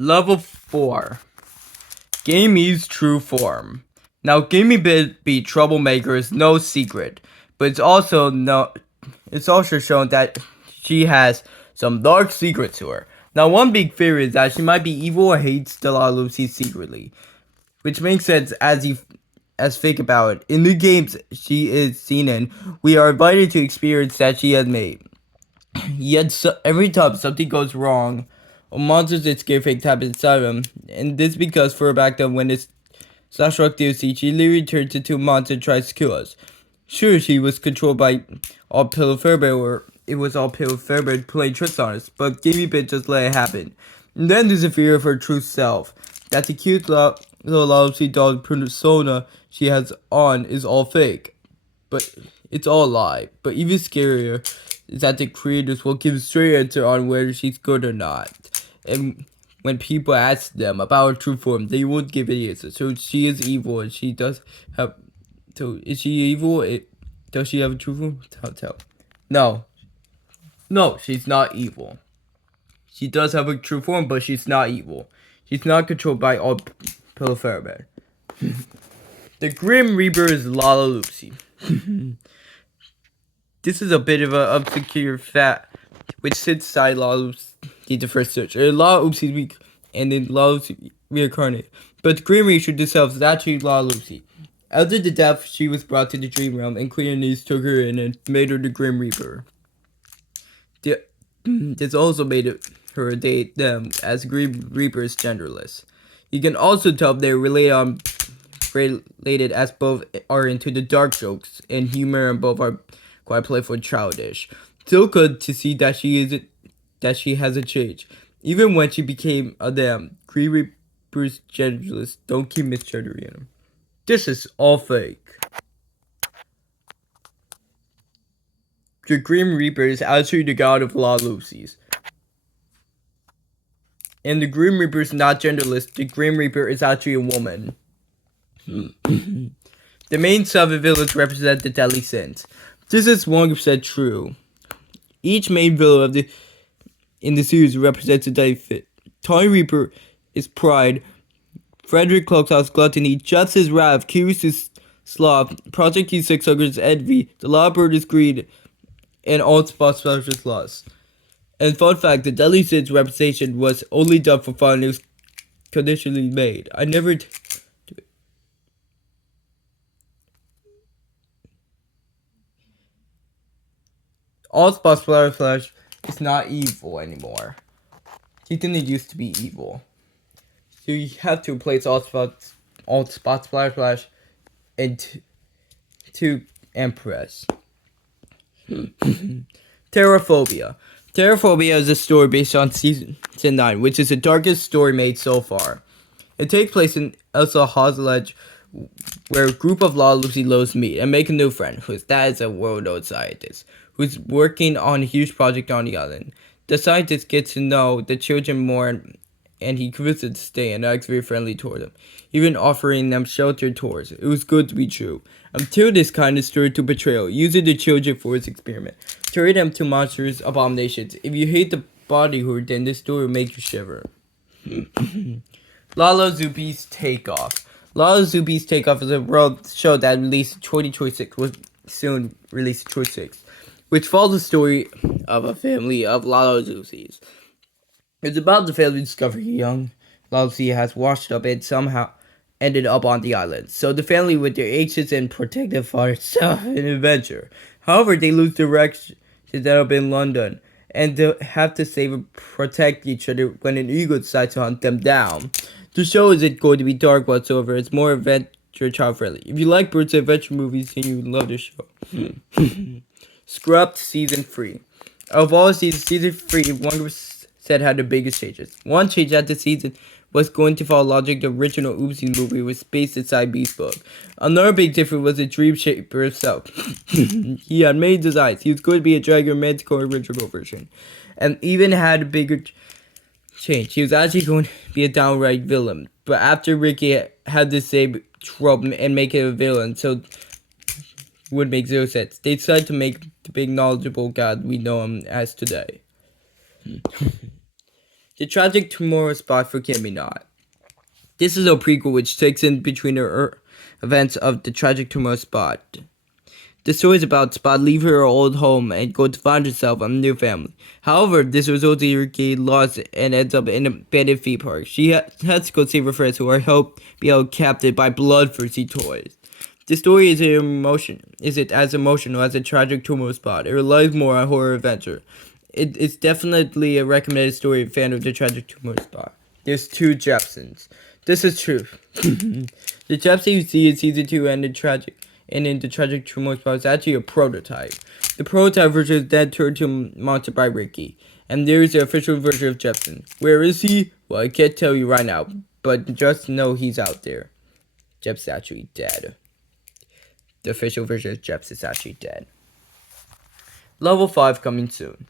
Level 4. Gamey's true form. Now, Gamey be troublemaker is no secret, but it's also shown that she has some dark secrets to her. Now, one big theory is that she might be evil or hates the Lalaloopsy secretly, which makes sense as you think about it. In the games she is seen in, we are invited to experience that she has made. Yet every time something goes wrong, or monsters and scare things happen inside them, and this because for back then when this Slash-Rock DLC, she literally turns into a monster and tries to kill us. Sure, she was controlled by all Pillow Fairbear, or it was all Pillow Fairbear playing tricks on us, but Gamey Bit just let it happen. And then there's a fear of her true self, that the cute little Lalaloopsy doll persona she has on is all fake. But it's all a lie. But even scarier is that the creators will give a straight answer on whether she's good or not. And when people ask them about her true form, they won't give any answer. So she is evil, and she does have. So is she evil? Does she have a true form? Tell. No, she's not evil. She does have a true form, but she's not evil. She's not controlled by all Pillow Fairbear. The Grim Reaper is Lalaloopsy. This is a bit of an obscure fact, which sits inside Lalaloopsy the first search. Lalaloopsy's weak, and then Lalaloopsy reincarnated. But the Grim Reaper itself is actually Lalaloopsy. After the death, she was brought to the Dream Realm, and Clear News took her in and made her the Grim Reaper. This also made her date them, as Grim Reaper is genderless. You can also tell they're related as both are into the dark jokes and humor, and both are quite playful and childish. Still good to see that she hasn't changed. Even when she became a Grim Reaper's genderless, don't keep misgendering him. This is all fake. The Grim Reaper is actually the god of Lalaloopsies. And the Grim Reaper is not genderless. The Grim Reaper is actually a woman. The main 7 villains represent the deadly sins. This is 100% true. Each main villain in the series represents a deadly fit. Tiny Reaper is pride. Frederick Cloakhouse gluttony. Justice wrath. Curious is sloth. Project Q600 is envy. The Lawbird is greed. And all spots is lust. And fun fact, the deadly sins representation was only done for fun. It was conditionally made. I never do it. All spots flash is not evil anymore. He didn't used to be evil. So you have to replace all spots flash and to Empress. Terraphobia. Terraphobia is a story based on season 9, which is the darkest story made so far. It takes place in Elsa Hosledge, where a group of Lalaloopsy lows meet and make a new friend, whose dad is a world-known scientist, who's working on a huge project on the island. The scientist gets to know the children more, and he convinces them to stay and acts very friendly toward them, even offering them sheltered tours. It was good to be true. Until this kind of story to betrayal, using the children for his experiment. Turn them to monsters, abominations. If you hate the bodyhood, then this story will make you shiver. Lalaloopsy's Takeoff. Lalaloopsy's Takeoff is a world show that released in 2026, was soon released in 2026, which follows the story of a family of Lalaloopsys. It's about the family discovering a young Lalaloopsy has washed up and somehow ended up on the island. So the family, with their anxious and protective father, set off an adventure. However, they lose direction and end up in London, and they have to save and protect each other when an eagle decides to hunt them down. The show isn't going to be dark whatsoever. It's more adventure child friendly. If you like birds and adventure movies, then you would love this show. Scrubbed Season 3. Of all seasons, Season 3, 100% had the biggest changes. One change at the season was going to follow logic the original Oopsie movie was based inside Beast's book. Another big difference was the Dream Shaper himself. He had many designs. He was going to be a Dragon Manticore original version. And even had a bigger change. He was actually going to be a downright villain. But after Ricky had to save trouble and make him a villain, so it would make zero sense. They decided to make the big knowledgeable god we know him as today. The Tragic Tomorrow Spot Forgive Me Not. This is a prequel which takes in between the events of The Tragic Tomorrow Spot. The story is about Spot leaving her old home and go to find herself a new family. However, this results in her getting lost and ends up in an abandoned theme park. She has to go save her friends who are held captive by bloodthirsty toys. The story isn't as emotional as A Tragic Tomorrow Spot. It relies more on horror adventure. It's definitely a recommended story if fan of The Tragic Tomorrow Spot. There's two Jepsons. This is true. The Jepson you see in season 2 and in the Tragic Tomorrow Spot is actually a prototype. The prototype version is then turned to a monster by Ricky. And there is the official version of Jepson. Where is he? Well, I can't tell you right now, but just know he's out there. Jep's actually dead. The official version of Jeps is actually dead. Level 5 coming soon.